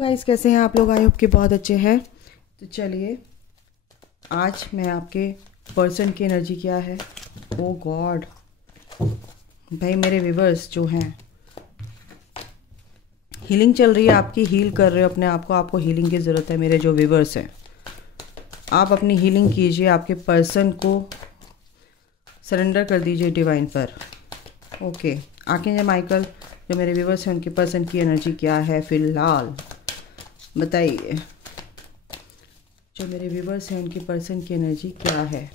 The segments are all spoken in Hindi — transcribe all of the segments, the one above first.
गाइस, कैसे हैं आप लोग? आई होप कि बहुत अच्छे हैं। तो चलिए, आज मैं आपके पर्सन की एनर्जी क्या है। ओ गॉड भाई, मेरे व्यूवर्स जो हैं, हीलिंग चल रही है आपकी, हील कर रहे हो अपने आप को, आपको हीलिंग की ज़रूरत है। मेरे जो व्यूवर्स हैं, आप अपनी हीलिंग कीजिए, आपके पर्सन को सरेंडर कर दीजिए डिवाइन पर। ओके, आर्कएंजल माइकल, जो मेरे व्यूवर्स हैं उनके पर्सन की एनर्जी क्या है फिलहाल, बताइए। जो मेरे व्यूवर्स हैं उनके पर्सन की एनर्जी क्या है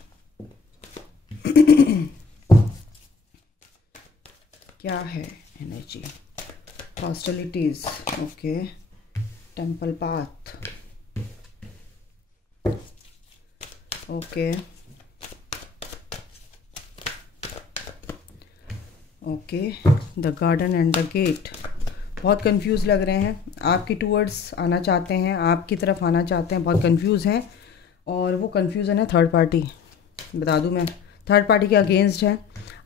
क्या है energy? Hostilities, okay. Temple path, okay okay. The garden and the gate. बहुत कंफ्यूज लग रहे हैं, आपकी टूवर्ड्स आना चाहते हैं, आपकी तरफ आना चाहते हैं, बहुत कंफ्यूज हैं। और वो कंफ्यूजन है थर्ड पार्टी, बता दूं मैं, थर्ड पार्टी के अगेंस्ट है।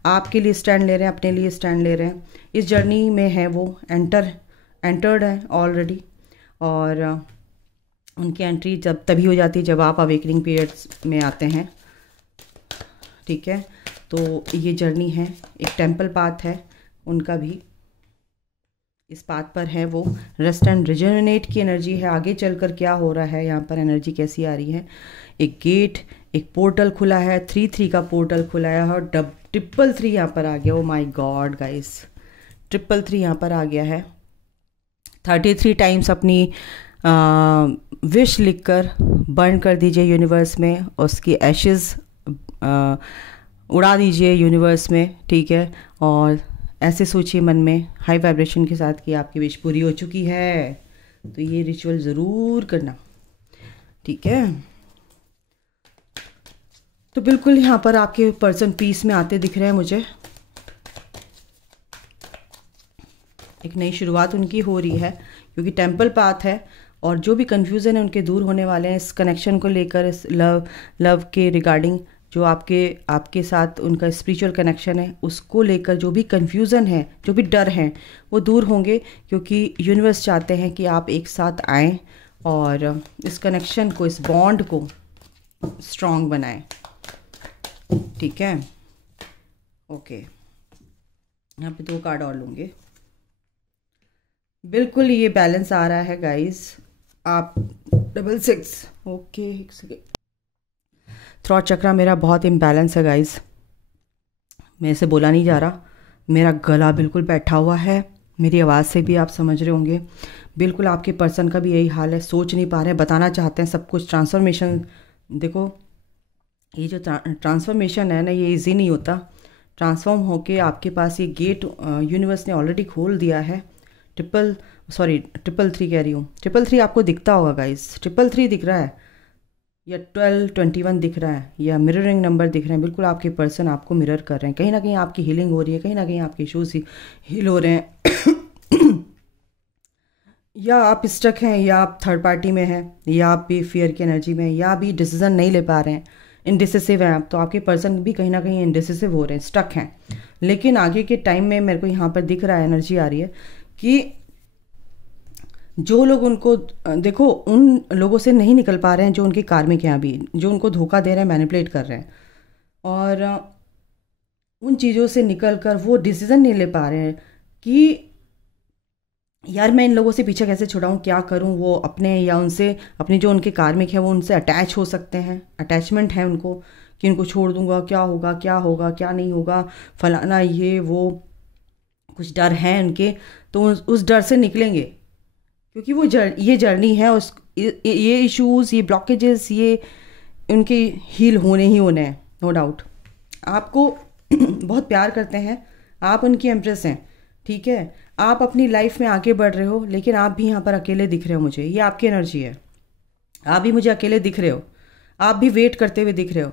आपके लिए स्टैंड ले रहे हैं, अपने लिए स्टैंड ले रहे हैं। इस जर्नी में है वो एंटर्ड है ऑलरेडी। और उनकी एंट्री जब तभी हो जाती है जब आप अवेकनिंग पीरियड्स में आते हैं, ठीक है। तो ये जर्नी है, एक टेम्पल पाथ है उनका भी। इस पाथ पर है वो, रेस्ट एंड रिजनरेट की एनर्जी है। आगे चलकर क्या हो रहा है यहाँ पर, एनर्जी कैसी आ रही है? एक गेट, एक पोर्टल खुला है, 3-3 का पोर्टल खुला है और 333 यहाँ पर आ गया। ओ माय गॉड गाइस, 333 यहाँ पर आ गया है। 33 टाइम्स अपनी विश लिखकर बर्न कर दीजिए यूनिवर्स में, उसकी एशेज़ उड़ा दीजिए यूनिवर्स में, ठीक है। और ऐसे सोचिए मन में हाई वाइब्रेशन के साथ कि आपकी विश पूरी हो चुकी है। तो ये रिचुअल ज़रूर करना, ठीक है। तो बिल्कुल यहाँ पर आपके पर्सन पीस में आते दिख रहे हैं मुझे। एक नई शुरुआत उनकी हो रही है क्योंकि टेम्पल पाथ है और जो भी कन्फ्यूज़न है उनके दूर होने वाले हैं इस कनेक्शन को लेकर, इस लव के रिगार्डिंग। जो आपके साथ उनका स्पिरिचुअल कनेक्शन है उसको लेकर जो भी कन्फ्यूज़न है, जो भी डर हैं, वो दूर होंगे क्योंकि यूनिवर्स चाहते हैं कि आप एक साथ आएँ और इस कनेक्शन को, इस बॉन्ड को स्ट्रॉन्ग बनाएं, ठीक है। ओके, यहाँ पे 2 कार्ड और लूँगे। बिल्कुल ये बैलेंस आ रहा है गाइस। आप 66, ओके, एक सेकेंड। थ्रॉट चक्रा मेरा बहुत इम्बैलेंस है गाइस, मेरे से बोला नहीं जा रहा, मेरा गला बिल्कुल बैठा हुआ है। मेरी आवाज़ से भी आप समझ रहे होंगे, बिल्कुल आपके पर्सन का भी यही हाल है। सोच नहीं पा रहे हैं, बताना चाहते हैं सब कुछ। ट्रांसफॉर्मेशन देखो, ये जो ट्रांसफॉर्मेशन है ना, ये इजी नहीं होता। ट्रांसफॉर्म होके आपके पास ये गेट यूनिवर्स ने ऑलरेडी खोल दिया है। 333 कह रही हूँ, 333 आपको दिखता होगा गाइस, 333 दिख रहा है या 1221 दिख रहा है या मिररिंग नंबर दिख रहे हैं। बिल्कुल आपके पर्सन आपको मिरर कर रहे हैं। कहीं ना कहीं आपकी हीलिंग हो रही है, कहीं ना कहीं आपके इश्यूज हील हो रहे हैं या आप स्टक हैं, या आप थर्ड पार्टी में हैं, या आप भी फियर की एनर्जी में हैं, या भी डिसीजन नहीं ले पा रहे हैं, इनडिसिसिव हैं आप। तो आपके पर्सन भी कहीं ना कहीं इनडिसिसिव हो रहे हैं, स्टक हैं। लेकिन आगे के टाइम में मेरे को यहाँ पर दिख रहा है, एनर्जी आ रही है कि जो लोग उनको देखो, उन लोगों से नहीं निकल पा रहे हैं जो उनके कार्मिक हैं अभी, जो उनको धोखा दे रहे हैं, मैनिपुलेट कर रहे हैं, और उन चीज़ों से निकल कर वो डिसीज़न नहीं ले पा रहे हैं कि यार मैं इन लोगों से पीछे कैसे छुड़ाऊँ, क्या करूँ। वो अपने या उनसे, अपने जो उनके कार्मिक हैं वो उनसे अटैच हो सकते हैं, अटैचमेंट है उनको कि इनको छोड़ दूंगा, क्या होगा क्या होगा क्या नहीं होगा, फलाना ये वो, कुछ डर हैं उनके। तो उस डर से निकलेंगे क्योंकि वो ये जर्नी है, उस ये इश्यूज़, ये ब्लॉकेजेस, ये उनके हील होने ही होने हैं, नो डाउट। आपको बहुत प्यार करते हैं, आप उनकी एम्प्रेस हैं, ठीक है। आप अपनी लाइफ में आगे बढ़ रहे हो, लेकिन आप भी यहाँ पर अकेले दिख रहे हो मुझे, ये आपकी एनर्जी है। आप भी मुझे अकेले दिख रहे हो, आप भी वेट करते हुए दिख रहे हो,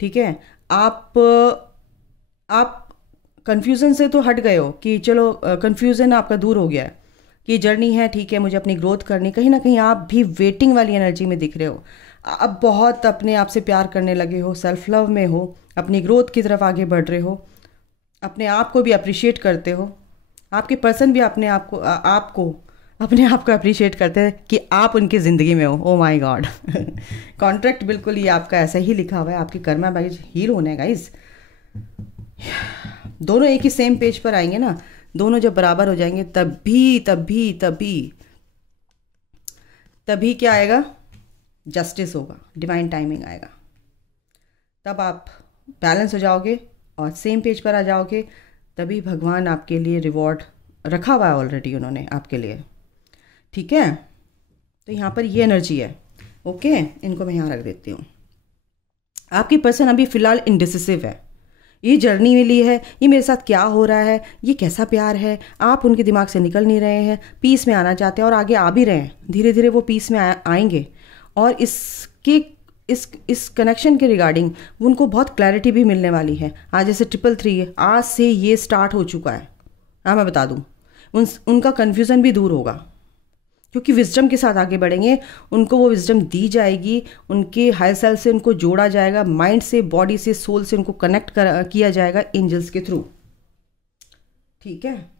ठीक है। आप कन्फ्यूज़न से तो हट गए हो कि चलो कन्फ्यूज़न आपका दूर हो गया है कि जर्नी है, ठीक है, मुझे अपनी ग्रोथ करनी। कहीं ना कहीं आप भी वेटिंग वाली एनर्जी में दिख रहे हो। आप बहुत अपने आप से प्यार करने लगे हो, सेल्फ लव में हो, अपनी ग्रोथ की तरफ आगे बढ़ रहे हो, अपने आप को भी अप्रिशिएट करते हो। आपके पर्सन भी अपने आपको अपने आप को अप्रिशिएट करते हैं कि आप उनकी ज़िंदगी में हो। Oh my God. कॉन्ट्रैक्ट बिल्कुल ये आपका ऐसा ही लिखा हुआ है, आपकी कर्मा बाइज हील होने है गाइज। दोनों एक ही सेम पेज पर आएंगे ना, दोनों जब बराबर हो जाएंगे तभी तभी तभी तभी क्या आएगा, जस्टिस होगा, डिवाइन टाइमिंग आएगा, तब आप बैलेंस हो जाओगे और सेम पेज पर आ जाओगे, तभी भगवान आपके लिए रिवॉर्ड रखा हुआ है ऑलरेडी उन्होंने आपके लिए। ठीक है, तो यहाँ पर ये एनर्जी है। ओके, इनको मैं यहाँ रख देती हूँ। आपकी पर्सन अभी फ़िलहाल इनडिसिसिव है, ये जर्नी मिली है, ये मेरे साथ क्या हो रहा है, ये कैसा प्यार है, आप उनके दिमाग से निकल नहीं रहे हैं, पीस में आना चाहते हैं और आगे आ भी रहे हैं, धीरे धीरे वो पीस में आएंगे। और इसके इस कनेक्शन के रिगार्डिंग उनको बहुत क्लैरिटी भी मिलने वाली है। आज जैसे 333 है, आज से ये स्टार्ट हो चुका है। हाँ, मैं बता दूँ, उनका कन्फ्यूज़न भी दूर होगा, क्योंकि विजडम के साथ आगे बढ़ेंगे, उनको वो विजडम दी जाएगी, उनके हायर सेल्फ से उनको जोड़ा जाएगा, माइंड से, बॉडी से, सोल से उनको कनेक्ट किया जाएगा एंजल्स के थ्रू। ठीक है,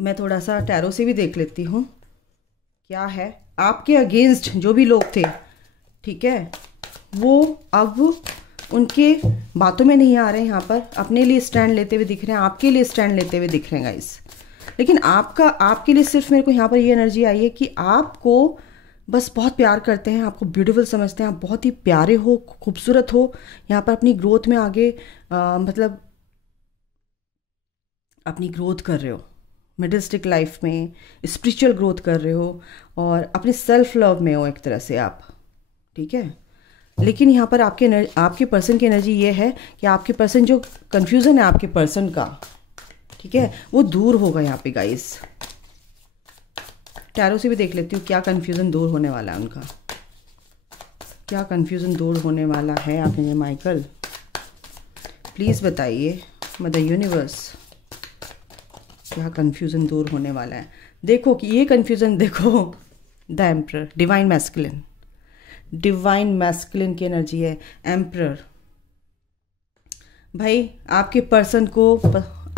मैं थोड़ा सा टैरो से भी देख लेती हूँ क्या है आपके अगेंस्ट जो भी लोग थे। ठीक है, वो अब उनके बातों में नहीं आ रहे हैं, यहाँ पर अपने लिए स्टैंड लेते हुए दिख रहे हैं, आपके लिए स्टैंड लेते हुए दिख रहे हैं गाइस। लेकिन आपके लिए सिर्फ मेरे को यहाँ पर ये एनर्जी आई है कि आपको बस बहुत प्यार करते हैं, आपको ब्यूटीफुल समझते हैं, आप बहुत ही प्यारे हो, खूबसूरत हो। यहाँ पर अपनी ग्रोथ में आगे मतलब अपनी ग्रोथ कर रहे हो, मिडिस्टिक लाइफ में स्पिरिचुअल ग्रोथ कर रहे हो और अपने सेल्फ लव में हो एक तरह से आप। ठीक है, लेकिन यहाँ पर आपके पर्सन की एनर्जी ये है कि आपके पर्सन जो कन्फ्यूज़न है आपके पर्सन का, ठीक है, वो दूर होगा यहाँ पे गाइस। टैरो से भी देख लेती हूँ क्या कन्फ्यूज़न दूर होने वाला है उनका, क्या कन्फ्यूज़न दूर होने वाला है आपने माइकल, प्लीज़ बताइए मदर यूनिवर्स, क्या कन्फ्यूज़न दूर होने वाला है। देखो कि ये कन्फ्यूज़न, देखो the emperor, divine masculine, divine masculine की एनर्जी है। एम्परर भाई, आपके पर्सन को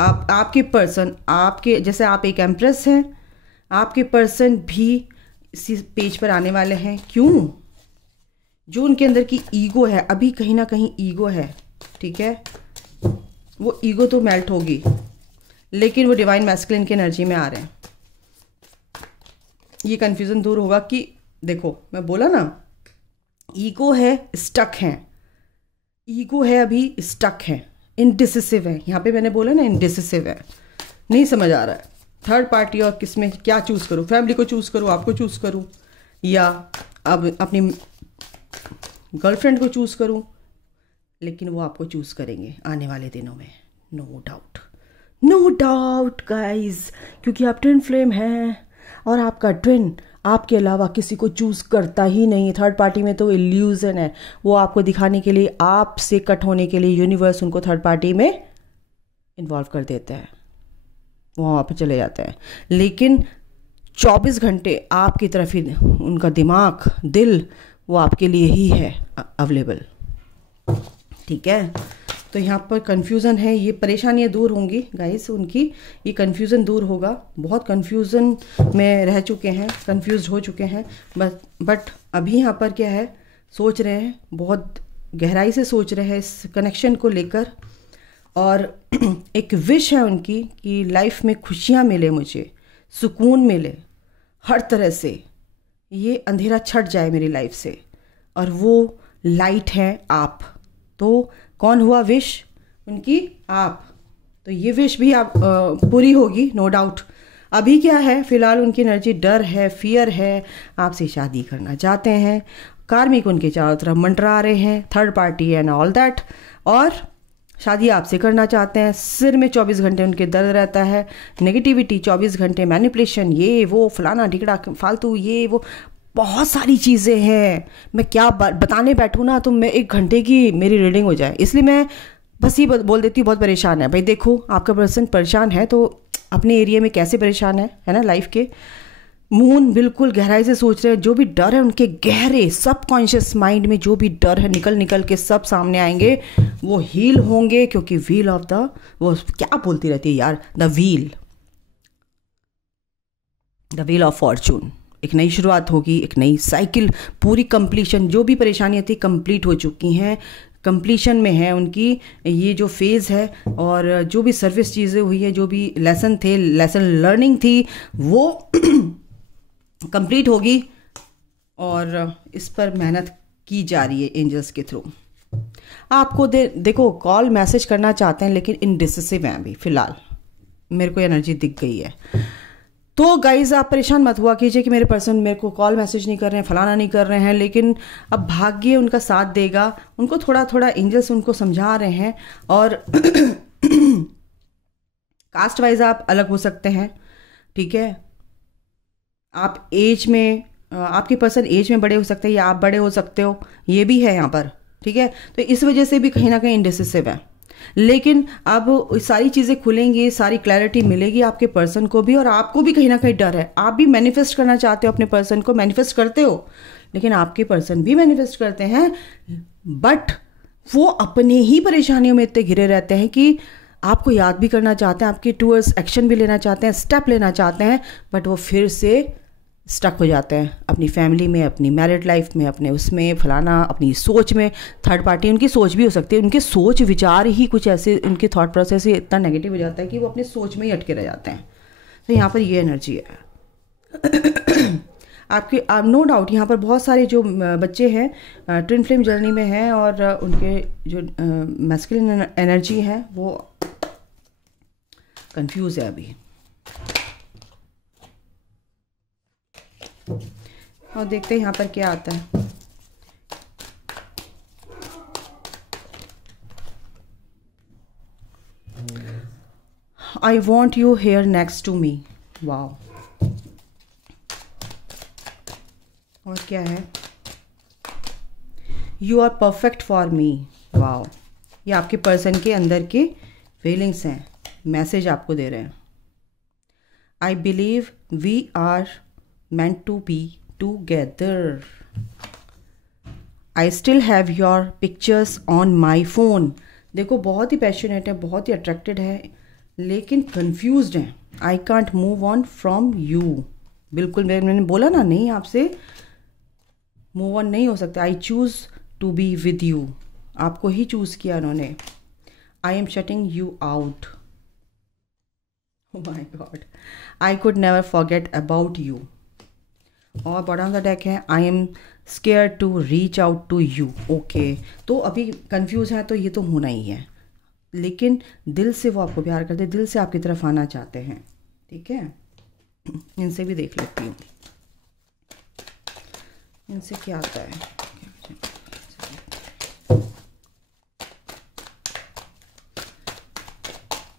आपके पर्सन, आपके जैसे आप एक एम्प्रेस हैं, आपके पर्सन भी इसी पेज पर आने वाले हैं। क्यों? जो उनके अंदर की ईगो है, अभी कहीं ना कहीं ईगो है, ठीक है, वो ईगो तो मेल्ट होगी, लेकिन वो डिवाइन मैस्कुलिन की एनर्जी में आ रहे हैं। ये कन्फ्यूज़न दूर होगा कि देखो मैं बोला ना, ईगो है, स्टक है, ईगो है अभी स्टक है, इनडिसिसिव है। यहाँ पे मैंने बोला ना इनडिसिसिव है, नहीं समझ आ रहा है थर्ड पार्टी और किस में क्या चूज़ करूँ, फैमिली को चूज़ करूँ, आपको चूज़ करूँ, या अब अपनी गर्लफ्रेंड को चूज़ करूँ। लेकिन वो आपको चूज़ करेंगे आने वाले दिनों में, no doubt, no doubt guys, क्योंकि आप ट्विन फ्लेम हैं और आपका ट्विन आपके अलावा किसी को चूज़ करता ही नहीं। थर्ड पार्टी में तो इल्यूजन है, वो आपको दिखाने के लिए, आपसे कट होने के लिए यूनिवर्स उनको थर्ड पार्टी में इन्वॉल्व कर देता है, वो वहाँ पर चले जाते हैं। लेकिन 24 घंटे आपकी तरफ ही उनका दिमाग, दिल, वो आपके लिए ही है अवेलेबल। ठीक है, तो यहाँ पर कन्फ्यूज़न है, ये परेशानियाँ दूर होंगी गाइस उनकी, ये कन्फ्यूज़न दूर होगा। बहुत कन्फ्यूज़न में रह चुके हैं, कन्फ्यूज़ हो चुके हैं, बट अभी यहाँ पर क्या है, सोच रहे हैं, बहुत गहराई से सोच रहे हैं इस कनेक्शन को लेकर। और एक विश है उनकी कि लाइफ में खुशियाँ मिले, मुझे सुकून मिले हर तरह से, ये अंधेरा छट जाए मेरी लाइफ से, और वो लाइट है आप। तो कौन हुआ विश उनकी? आप। तो ये विश भी आप पूरी होगी, नो डाउट। अभी क्या है, फिलहाल उनकी एनर्जी डर है, फियर है, आपसे शादी करना चाहते हैं, कार्मिक उनके चारों तरफ मंडरा रहे हैं, third party and all that, और शादी आपसे करना चाहते हैं। सिर में 24 घंटे उनके दर्द रहता है, नेगेटिविटी 24 घंटे, मैनिपुलेशन, ये वो फलाना ढिकड़ा फालतू, ये वो बहुत सारी चीज़ें हैं। मैं क्या बताने बैठूँ ना तो मैं 1 घंटे की मेरी रीडिंग हो जाए, इसलिए मैं बस ये बोल देती हूँ बहुत परेशान है। भाई देखो, आपका पर्सन परेशान है तो अपने एरिया में कैसे परेशान है ना, लाइफ के मून बिल्कुल गहराई से सोच रहे हैं, जो भी डर है उनके गहरे सबकॉन्शियस माइंड में, जो भी डर है निकल के सब सामने आएंगे, वो हील होंगे। क्योंकि व्हील ऑफ द, वो क्या बोलती रहती है यार, the wheel, the wheel of Fortune, एक नई शुरुआत होगी, एक नई साइकिल, पूरी कंप्लीशन, जो भी परेशानियाँ थी कंप्लीट हो चुकी हैं, कंप्लीशन में है उनकी ये जो फेज़ है। और जो भी सर्विस चीज़ें हुई है, जो भी लेसन थे, लेसन लर्निंग थी, वो कंप्लीट होगी और इस पर मेहनत की जा रही है एंजल्स के थ्रू। आपको देखो कॉल मैसेज करना चाहते हैं लेकिन इनडिसिसिव हैं अभी फ़िलहाल, मेरे को एनर्जी दिख गई है। तो गाइज आप परेशान मत हुआ कीजिए कि मेरे पर्सन मेरे को कॉल मैसेज नहीं कर रहे हैं, फलाना नहीं कर रहे हैं, लेकिन अब भाग्य उनका साथ देगा। उनको थोड़ा थोड़ा एंजल्स उनको समझा रहे हैं। और कास्ट वाइज आप अलग हो सकते हैं, ठीक है। आप एज में, आपके पर्सन एज में बड़े हो सकते हैं या आप बड़े हो सकते हो, ये भी है यहाँ पर, ठीक है। तो इस वजह से भी कहीं ना कहीं इनडिसिसिव है, लेकिन अब सारी चीज़ें खुलेंगी, सारी क्लैरिटी मिलेगी आपके पर्सन को भी, और आपको भी कहीं ना कहीं डर है। आप भी मैनिफेस्ट करना चाहते हो अपने पर्सन को, मैनिफेस्ट करते हो, लेकिन आपके पर्सन भी मैनिफेस्ट करते हैं, बट वो अपने ही परेशानियों में इतने घिरे रहते हैं कि आपको याद भी करना चाहते हैं, आपके टूवर्ड्स एक्शन भी लेना चाहते हैं, स्टेप लेना चाहते हैं, बट वो फिर से स्टक हो जाते हैं अपनी फैमिली में, अपनी मैरिड लाइफ में, अपने उसमें फलाना, अपनी सोच में। थर्ड पार्टी उनकी सोच भी हो सकती है, उनके सोच विचार ही कुछ ऐसे, उनके थॉट प्रोसेस ही इतना नेगेटिव हो जाता है कि वो अपने सोच में ही अटके रह जाते हैं। तो यहाँ पर ये एनर्जी है आपके। नो डाउट यहाँ पर बहुत सारे जो बच्चे हैं ट्विन फ्लेम जर्नी में हैं, और उनके जो मैस्कुलिन एनर्जी है वो कंफ्यूज है अभी। और देखते हैं यहाँ पर क्या आता है। I want you here next to me, wow. और क्या है, you are perfect for me, wow. ये आपके पर्सन के अंदर के फीलिंग्स हैं, मैसेज आपको दे रहे हैं। I believe we are meant to be together. I still have your pictures on my phone. देखो बहुत ही पैशनेट है, बहुत ही अट्रैक्टेड है, लेकिन कंफ्यूज्ड है। I can't move on from you. बिल्कुल मैंने बोला ना, नहीं आपसे मूव ऑन नहीं हो सकता। I choose to be with you. आपको ही चूज़ किया उन्होंने। I am shutting you out. Oh my God. I could never forget about you. और बॉटम ऑफ द डेक है, I am scare to reach out to you. Okay, तो अभी कंफ्यूज है, तो ये तो होना ही है, लेकिन दिल से वो आपको प्यार करते हैं, दिल से आपकी तरफ आना चाहते हैं, ठीक है। इनसे भी देख लेती हूँ, इनसे क्या आता है।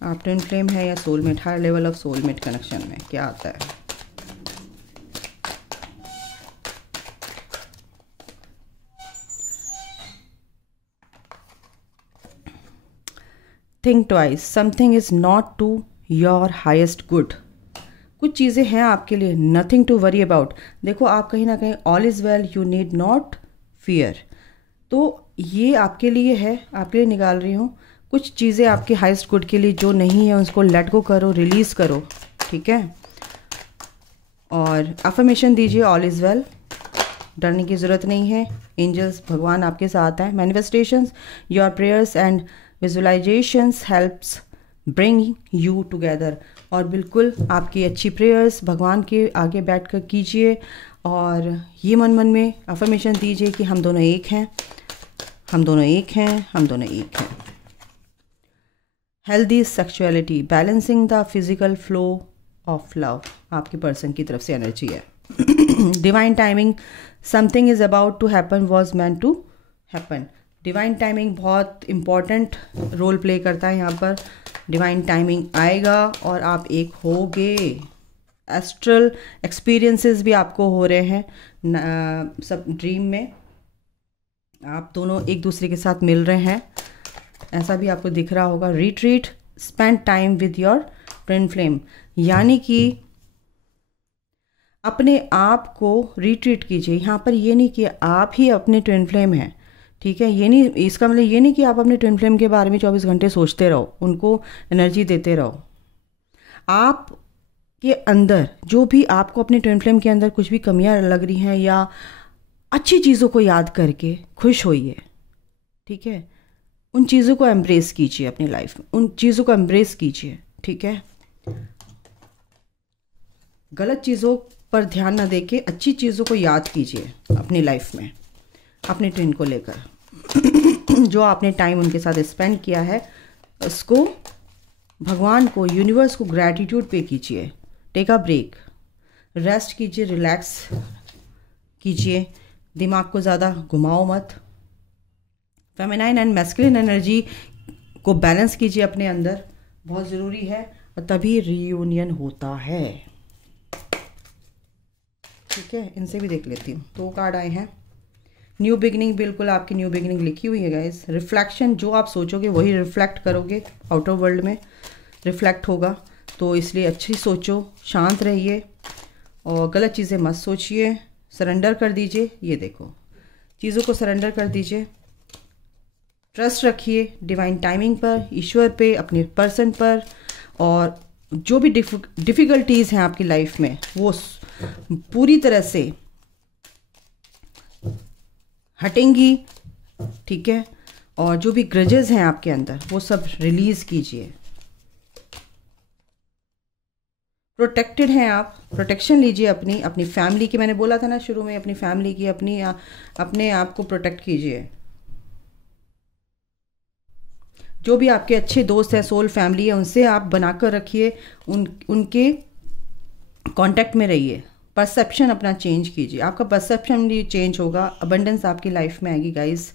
आप ट्विन फ्लेम है या soulmate, higher level of soulmate connection में क्या आता है। Think twice, something is not to your highest good. कुछ चीज़ें हैं आपके लिए, नथिंग टू वरी अबाउट। देखो आप कहीं ना कहीं, all is well, you need not fear. तो ये आपके लिए है, आपके लिए निकाल रही हूँ। कुछ चीज़ें आपके हाइस्ट गुड के लिए जो नहीं है, उसको लेट गो करो, रिलीज़ करो, ठीक है। और अफर्मेशन दीजिए, ऑल इज़ वेल, डरने की ज़रूरत नहीं है, एंजल्स भगवान आपके साथ हैं। Manifestations, your prayers and visualisations helps bring you together. और बिल्कुल आपकी अच्छी प्रेयर्स भगवान के आगे बैठकर कीजिए, और ये मन मन में अफर्मेशन दीजिए कि हम दोनों एक हैं, हम दोनों एक हैं, हम दोनों एक हैं। Healthy sexuality, balancing the physical flow of love, आपके पर्सन की तरफ से एनर्जी है। Divine timing, something is about to happen was meant to happen. Divine timing बहुत इम्पॉर्टेंट रोल प्ले करता है यहाँ पर। डिवाइन टाइमिंग आएगा और आप एक होगे। एस्ट्रल एक्सपीरियंसेस भी आपको हो रहे हैं, सब ड्रीम में आप दोनों एक दूसरे के साथ मिल रहे हैं, ऐसा भी आपको दिख रहा होगा। Retreat, spend time with your twin flame, यानी कि अपने आप को रिट्रीट कीजिए। यहाँ पर ये नहीं कि आप ही अपने ट्विन फ्लेम हैं, ठीक है। ये नहीं, इसका मतलब ये नहीं कि आप अपने ट्विन फ्लेम के बारे में 24 घंटे सोचते रहो, उनको एनर्जी देते रहो। आप के अंदर जो भी आपको अपने ट्विन फ्लेम के अंदर कुछ भी कमियां लग रही हैं, या अच्छी चीज़ों को याद करके खुश होइए, ठीक है। उन चीज़ों को एम्ब्रेस कीजिए अपनी लाइफ में, उन चीज़ों को एम्ब्रेस कीजिए, ठीक है। गलत चीज़ों पर ध्यान ना देके अच्छी चीज़ों को याद कीजिए अपनी लाइफ में, अपने ट्विन को लेकर। जो आपने टाइम उनके साथ स्पेंड किया है उसको, भगवान को, यूनिवर्स को ग्रैटिट्यूड पे कीजिए। टेक अ ब्रेक, रेस्ट कीजिए, रिलैक्स कीजिए, दिमाग को ज़्यादा घुमाओ मत। फेमिनाइन एंड मैस्कुलिन एनर्जी को बैलेंस कीजिए अपने अंदर, बहुत ज़रूरी है, और तभी रीयूनियन होता है, ठीक है। इनसे भी देख लेती हूँ, 2 कार्ड आए हैं। न्यू बिगनिंग, बिल्कुल आपकी न्यू बिगनिंग लिखी हुई है गाइस। रिफ्लेक्शन, जो आप सोचोगे वही रिफ्लेक्ट करोगे, आउटर वर्ल्ड में रिफ्लेक्ट होगा, तो इसलिए अच्छी सोचो, शांत रहिए और गलत चीज़ें मत सोचिए, सरेंडर कर दीजिए। ये देखो, चीज़ों को सरेंडर कर दीजिए, ट्रस्ट रखिए डिवाइन टाइमिंग पर, ईश्वर पे, अपने पर्सन पर, और जो भी डिफ़िकल्टीज़ हैं आपकी लाइफ में वो पूरी तरह से हटेंगी, ठीक है। और जो भी ग्रजेस हैं आपके अंदर वो सब रिलीज़ कीजिए। प्रोटेक्टेड हैं आप, प्रोटेक्शन लीजिए अपनी फैमिली की। मैंने बोला था ना शुरू में, अपनी फैमिली की, अपने आप को प्रोटेक्ट कीजिए। जो भी आपके अच्छे दोस्त हैं, सोल फैमिली है, उनसे आप बनाकर रखिए, उनके कांटेक्ट में रहिए। परसेप्शन अपना चेंज कीजिए, आपका परसेप्शन भी चेंज होगा, अबंडेंस आपकी लाइफ में आएगी गाइस।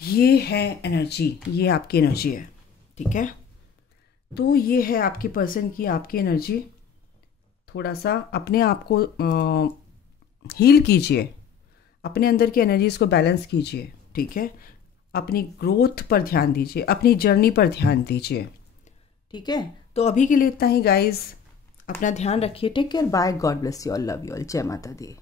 ये है एनर्जी, ये आपकी एनर्जी है, ठीक है। तो ये है आपके पर्सन की, आपकी एनर्जी। थोड़ा सा अपने आप को हील कीजिए, अपने अंदर की एनर्जीज को बैलेंस कीजिए, ठीक है। अपनी ग्रोथ पर ध्यान दीजिए, अपनी जर्नी पर ध्यान दीजिए, ठीक है। तो अभी के लिए इतना ही गाइस, अपना ध्यान रखिए, take care, bye, God bless you all, love you all, जय माता दी।